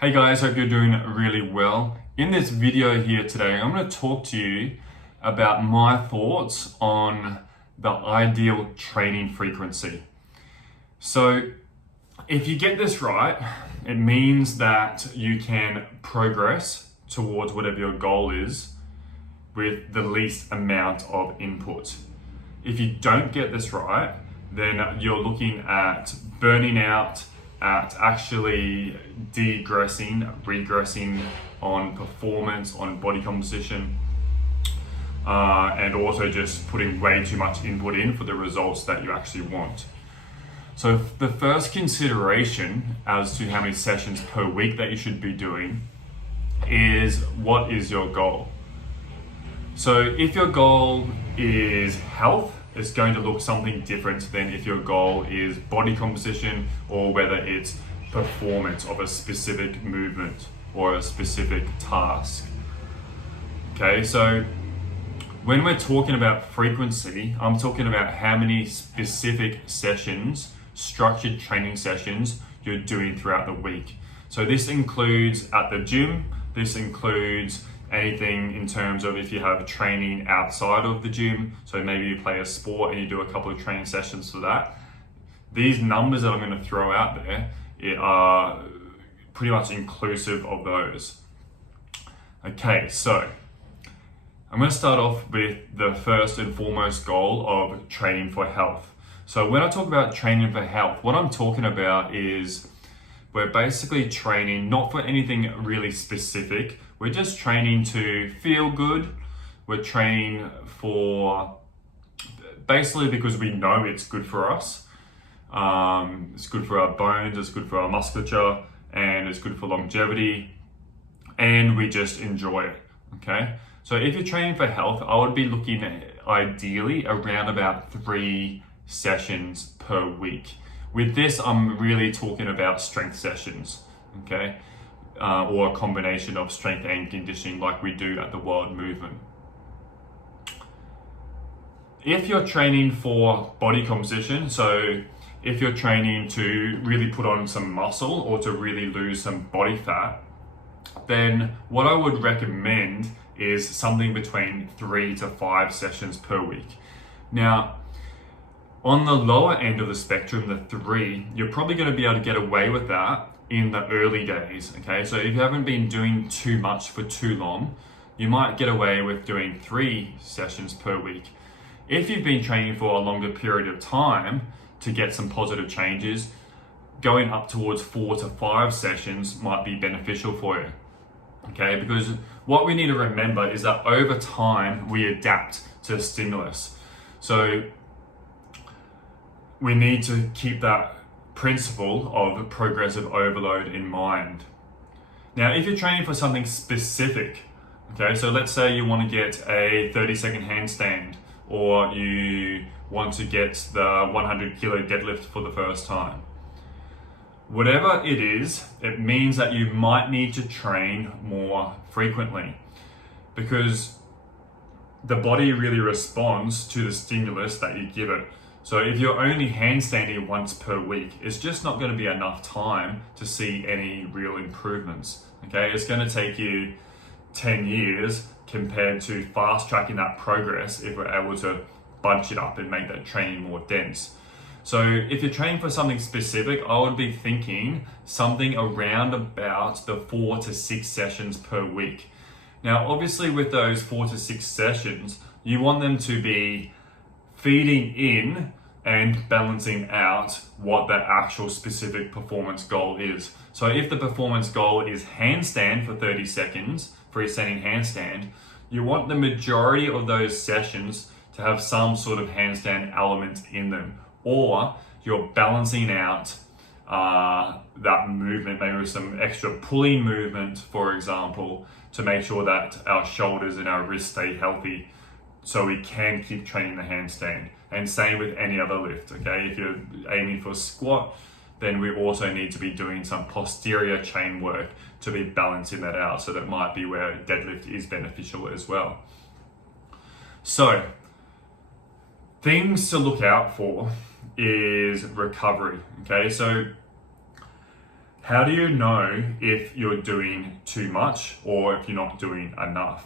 Hey guys, hope you're doing really well. In this video here today, I'm going to talk to you about my thoughts on the ideal training frequency. So, if you get this right, it means that you can progress towards whatever your goal is with the least amount of input. If you don't get this right, then you're looking at burning out, at actually regressing on performance, on body composition, and also just putting way too much input in for the results that you actually want. So the first consideration as to how many sessions per week that you should be doing is, what is your goal? So if your goal is health, it's going to look something different than if your goal is body composition or whether it's performance of a specific movement or a specific task. Okay, so when we're talking about frequency, I'm talking about how many specific sessions, structured training sessions, you're doing throughout the week. So this includes at the gym, this includes anything in terms of if you have training outside of the gym, so maybe you play a sport and you do a couple of training sessions for that. These numbers that I'm going to throw out there are pretty much inclusive of those. Okay, so I'm going to start off with the first and foremost goal of training for health. So when I talk about training for health, what I'm talking about is we're basically training not for anything really specific. We're just training to feel good. We're training for basically because we know it's good for us. It's good for our bones, it's good for our musculature, and it's good for longevity. And we just enjoy it, okay? So if you're training for health, I would be looking at ideally around about 3 sessions per week. With this, I'm really talking about strength sessions, okay? Or a combination of strength and conditioning like we do at the World Movement. If you're training for body composition, so if you're training to really put on some muscle or to really lose some body fat, then what I would recommend is something between 3 to 5 sessions per week. Now, on the lower end of the spectrum, the 3, you're probably going to be able to get away with that in the early days, okay? So if you haven't been doing too much for too long, you might get away with doing 3 sessions per week. If you've been training for a longer period of time to get some positive changes, going up towards 4 to 5 sessions might be beneficial for you, okay? Because what we need to remember is that over time, we adapt to stimulus. So we need to keep that principle of progressive overload in mind. Now, if you're training for something specific, okay, so let's say you want to get a 30-second handstand, or you want to get the 100 kilo deadlift for the first time. Whatever it is, it means that you might need to train more frequently because the body really responds to the stimulus that you give it. So if you're only handstanding once per week, it's just not going to be enough time to see any real improvements. Okay, it's going to take you 10 years compared to fast tracking that progress if we're able to bunch it up and make that training more dense. So if you're training for something specific, I would be thinking something around about the 4 to 6 sessions per week. Now, obviously with those 4 to 6 sessions, you want them to be feeding in and balancing out what that actual specific performance goal is. So if the performance goal is handstand for 30 seconds, freestanding handstand, you want the majority of those sessions to have some sort of handstand element in them, or you're balancing out that movement, maybe with some extra pulling movement, for example, to make sure that our shoulders and our wrists stay healthy so we can keep training the handstand. And same with any other lift, okay? If you're aiming for squat, then we also need to be doing some posterior chain work to be balancing that out. So that might be where deadlift is beneficial as well. So, things to look out for is recovery, okay? So, How do you know if you're doing too much or if you're not doing enough?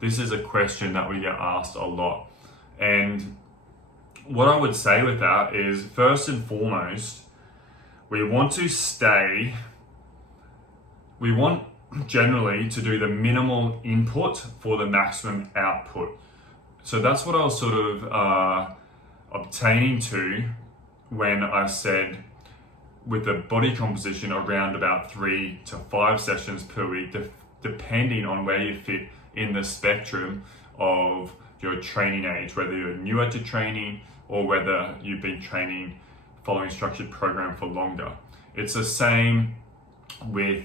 This is a question that we get asked a lot. And what I would say with that is, first and foremost, we want generally to do the minimal input for the maximum output. So that's what I was sort of obtaining to when I said with the body composition around about 3 to 5 sessions per week, depending on where you fit in the spectrum of your training age, whether you're newer to training or whether you've been training following a structured program for longer. It's the same with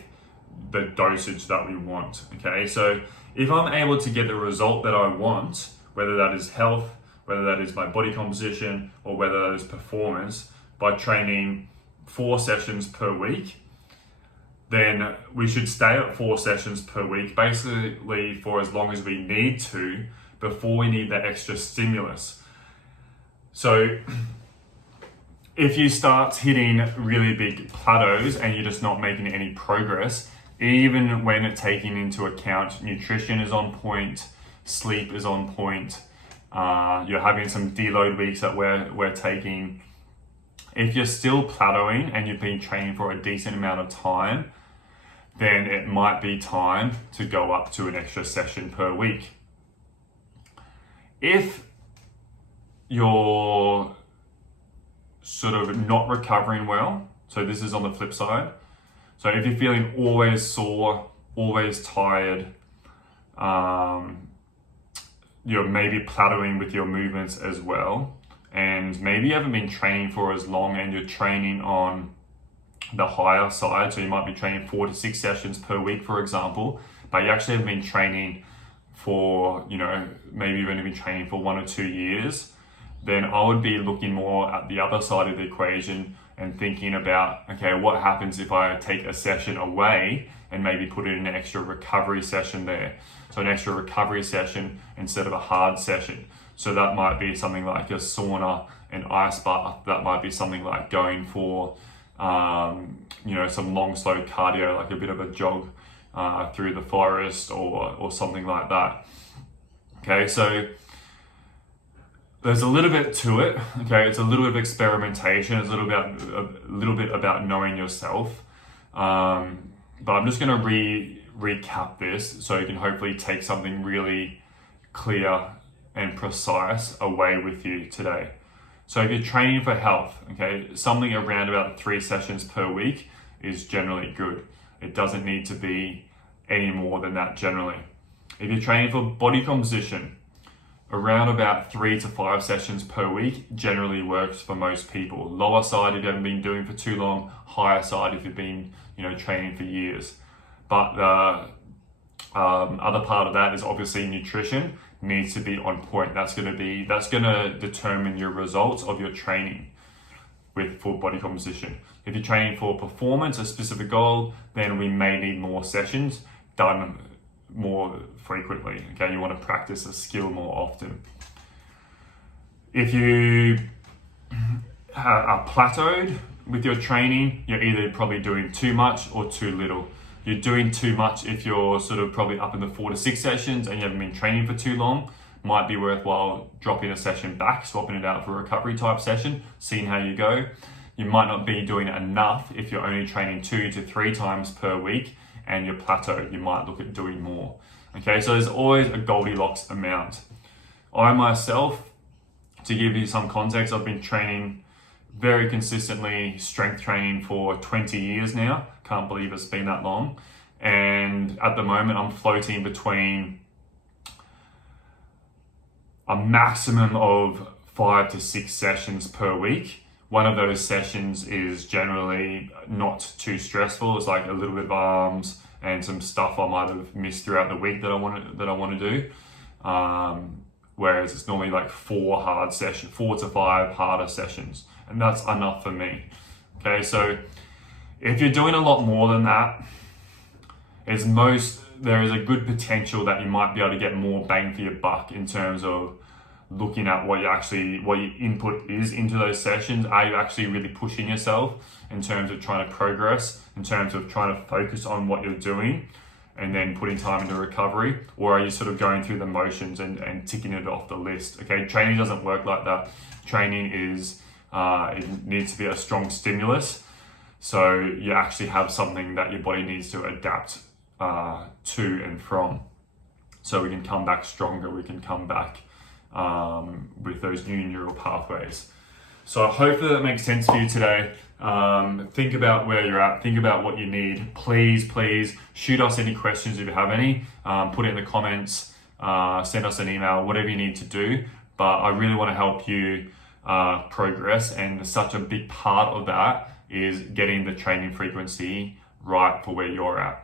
the dosage that we want, okay? So if I'm able to get the result that I want, whether that is health, whether that is my body composition, or whether that is performance, by training 4 sessions per week, then we should stay at 4 sessions per week, basically for as long as we need to before we need that extra stimulus. So if you start hitting really big plateaus and you're just not making any progress, even when taking into account nutrition is on point, sleep is on point, you're having some deload weeks that we're taking, if you're still plateauing and you've been training for a decent amount of time, then it might be time to go up to an extra session per week. If you're sort of not recovering well, so this is on the flip side. So if you're feeling always sore, always tired, you're maybe plateauing with your movements as well, and maybe you haven't been training for as long and you're training on the higher side, so you might be training 4 to 6 sessions per week, for example, but you actually have been training for, maybe you've only been training for 1 or 2 years, then I would be looking more at the other side of the equation and thinking about, okay, what happens if I take a session away and maybe put in an extra recovery session there? So an extra recovery session instead of a hard session. So that might be something like a sauna, an ice bath. That might be something like going for, some long, slow cardio, like a bit of a jog through the forest or something like that. Okay, so there's a little bit to it. Okay, it's a little bit of experimentation. It's a little bit about knowing yourself. But I'm just going to recap this so you can hopefully take something really clear and precise away with you today. So if you're training for health, okay, something around about 3 sessions per week is generally good. It doesn't need to be any more than that generally. If you're training for body composition, around about 3 to 5 sessions per week generally works for most people. Lower side if you haven't been doing for too long, higher side if you've been training for years. But the other part of that is obviously nutrition needs to be on point. That's going to determine your results of your training with full body composition. If you're training for performance, a specific goal, then we may need more sessions done more frequently. Okay, you want to practice a skill more often. If you are plateaued with your training, you're either probably doing too much or too little. You're doing too much if you're sort of probably up in the 4 to 6 sessions and you haven't been training for too long. Might be worthwhile dropping a session back, swapping it out for a recovery type session, seeing how you go. You might not be doing enough if you're only training 2 to 3 times per week and you're plateaued. You might look at doing more. Okay, so there's always a Goldilocks amount. I myself, to give you some context, I've been training very consistently, strength training for 20 years now. Can't believe it's been that long. And at the moment, I'm floating between a maximum of 5 to 6 sessions per week. One of those sessions is generally not too stressful. It's like a little bit of arms and some stuff I might have missed throughout the week that I want to do. Whereas it's normally like 4 to 5 harder sessions, and that's enough for me. Okay, so if you're doing a lot more than that, there is a good potential that you might be able to get more bang for your buck in terms of looking at what your input is into those sessions. Are you actually really pushing yourself in terms of trying to progress, in terms of trying to focus on what you're doing and then putting time into recovery? Or are you sort of going through the motions and ticking it off the list? Okay, training doesn't work like that. Training is, it needs to be a strong stimulus. So you actually have something that your body needs to adapt to and from. So we can come back stronger, we can come back with those new neural pathways. So hopefully that makes sense for you today. Think about where you're at, think about what you need. Please shoot us any questions if you have any. Put it in the comments, send us an email, whatever you need to do. But I really want to help you progress, and such a big part of that is getting the training frequency right for where you're at.